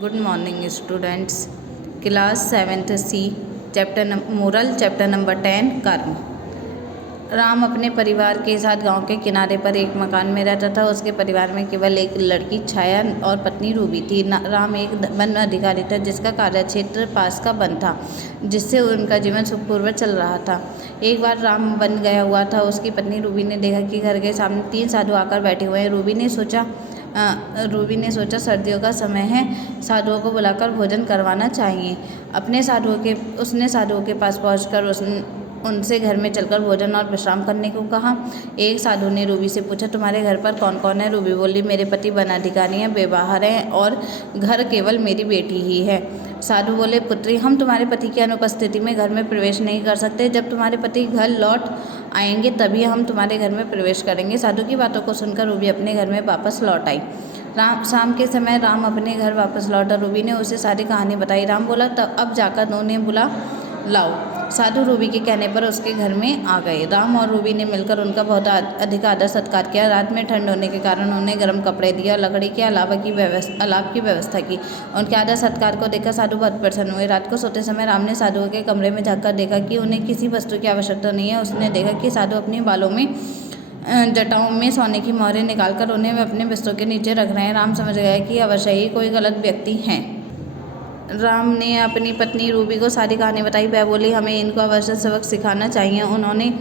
Good morning students. Class 7th सी chapter number 10 कर्म। राम अपने परिवार के साथ गांव के किनारे पर एक मकान में रहता था। उसके परिवार में केवल एक लड़की छाया और पत्नी रूबी थी। राम एक वन अधिकारी था जिसका कार्यक्षेत्र पास का वन था, जिससे उनका जीवन सुखपूर्वक चल रहा था। एक बार राम वन गया हुआ था। उसकी पत्नी रूबी ने देखा कि घर के सामने 3 साधु आकर बैठे हुए हैं। रूबी ने सोचा सर्दियों का समय है, साधुओं को बुलाकर भोजन करवाना चाहिए। उसने साधुओं के पास पहुंचकर उनसे घर में चलकर भोजन और विश्राम करने को कहा। एक साधु ने रूबी से पूछा, तुम्हारे घर पर कौन कौन है? रूबी बोली, मेरे पति वनाधिकारी हैं, बेबाहर हैं और घर केवल मेरी बेटी ही है। साधु बोले, पुत्री, हम तुम्हारे पति की अनुपस्थिति में घर में प्रवेश नहीं कर सकते। जब तुम्हारे पति घर लौट आएंगे तभी हम तुम्हारे घर में प्रवेश करेंगे। साधु की बातों को सुनकर रूबी अपने घर में वापस लौट आई। शाम के समय राम अपने घर वापस लौटा। रूबी ने उसे सारी कहानी बताई। राम बोला, तब अब जाकर उन्हें बुला लाओ। साधु रूबी के कहने पर उसके घर में आ गए। राम और रूबी ने मिलकर उनका बहुत अधिक आदर सत्कार किया। रात में ठंड होने के कारण उन्हें गर्म कपड़े दिए और लकड़ी के अलाव की व्यवस्था की। उनके आदर सत्कार को देखकर साधु बहुत प्रसन्न हुए। रात को सोते समय राम ने साधुओं के कमरे में झांककर देखा कि उन्हें किसी वस्तु की आवश्यकता नहीं है। उसने देखा कि साधु अपने बालों में जटाओं में सोने की मोहरें निकालकर उन्हें अपने बिस्तरों के नीचे रख रहे हैं। राम समझ गया कि अवश्य ही कोई गलत व्यक्ति है। राम ने अपनी पत्नी रूबी को सारी कहानी बताई। वह बोली, हमें इनको अवश्य सबक सिखाना चाहिए। उन्होंने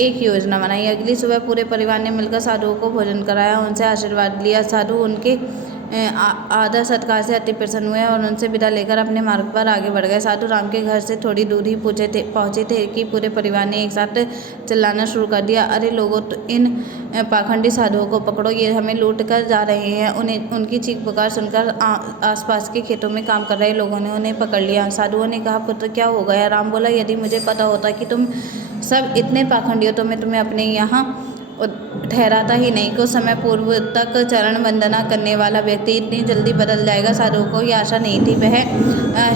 एक योजना बनाई। अगली सुबह पूरे परिवार ने मिलकर साधुओं को भोजन कराया, उनसे आशीर्वाद लिया। साधु उनके आदर सत्कार से अति प्रसन्न हुए और उनसे विदा लेकर अपने मार्ग पर आगे बढ़ गए। साधु राम के घर से थोड़ी दूर ही पहुंचे थे कि पूरे परिवार ने एक साथ चिल्लाना शुरू कर दिया, अरे लोगों, तो इन पाखंडी साधुओं को पकड़ो, ये हमें लूट कर जा रहे हैं। उनकी चीख पुकार सुनकर आसपास के खेतों में काम कर रहे लोगों ने उन्हें पकड़ लिया। साधुओं ने कहा, पुत्र, क्या हो गया? राम बोला, यदि मुझे पता होता कि तुम सब इतने पाखंडी हो तो मैं तुम्हें अपने यहाँ ठहराता ही नहीं। कुछ समय पूर्व तक चरण वंदना करने वाला व्यक्ति इतनी जल्दी बदल जाएगा, साधुओं को ये आशा नहीं थी। वह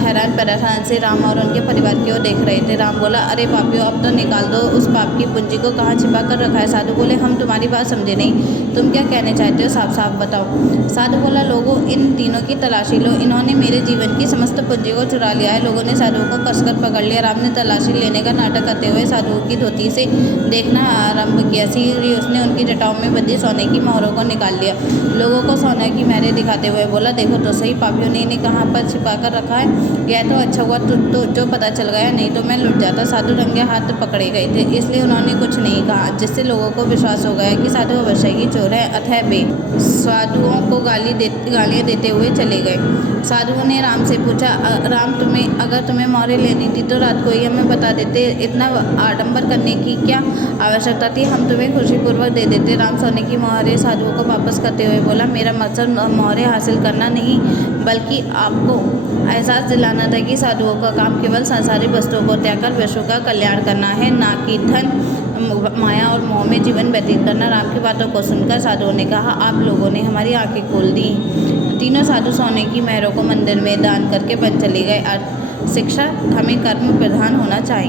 हैरान परेशान से राम और उनके परिवार की ओर देख रहे थे। राम बोला, अरे पापियों, अब तो निकाल दो उस पाप की पूंजी को, कहाँ छिपा कर रखा है? साधु बोले, हम तुम्हारी बात समझे नहीं, तुम क्या कहने चाहते हो? साफ साफ बताओ। साधु बोला, लोगों, इन तीनों की तलाशी लो, इन्होंने मेरे जीवन की समस्त पूंजी को चुरा लिया है। लोगों ने साधुओं को कसकर पकड़ लिया। राम ने तलाशी लेने का नाटक करते हुए साधुओं की धोती से देखना आरंभ किया। उसने उनकी जटाओं में बंधी सोने की मोहरों को निकाल लिया। लोगों को सोने की मोहरें दिखाते हुए बोला, देखो तो सही, पापियों ने इन्हें कहाँ पर छिपा कर रखा है। यह तो अच्छा हुआ तो जो पता चल गया, नहीं तो मैं लुट जाता। साधु रंगे हाथ पकड़े गए थे, इसलिए उन्होंने कुछ नहीं कहा, जिससे लोगों को विश्वास हो गया कि साधु अवश्य ही चोर है। अतः वे साधुओं को गालियाँ देते हुए चले गए। साधुओं ने राम से पूछा, राम, अगर तुम्हें मोहरें लेनी थी तो रात को ही हमें बता देते, इतना आडंबर करने की क्या आवश्यकता थी? हम तुम्हें खुशीपूर्वक दे देते। राम सोने की मोहरें साधुओं को वापस करते हुए बोला, मेरा मकसद मोहरें हासिल करना नहीं, बल्कि आपको एहसास दिलाना था कि साधुओं का काम केवल सांसारिक वस्तुओं को त्याग कर विश्व का कल्याण करना है, ना कि धन, माया और मोह में जीवन व्यतीत करना। राम की बातों को सुनकर साधुओं ने कहा, आप लोगों ने हमारी आंखें खोल दी। तीनों साधु सोने की मोहरों को मंदिर में दान करके वन चले गए। शिक्षा, हमें कर्म प्रधान होना चाहिए।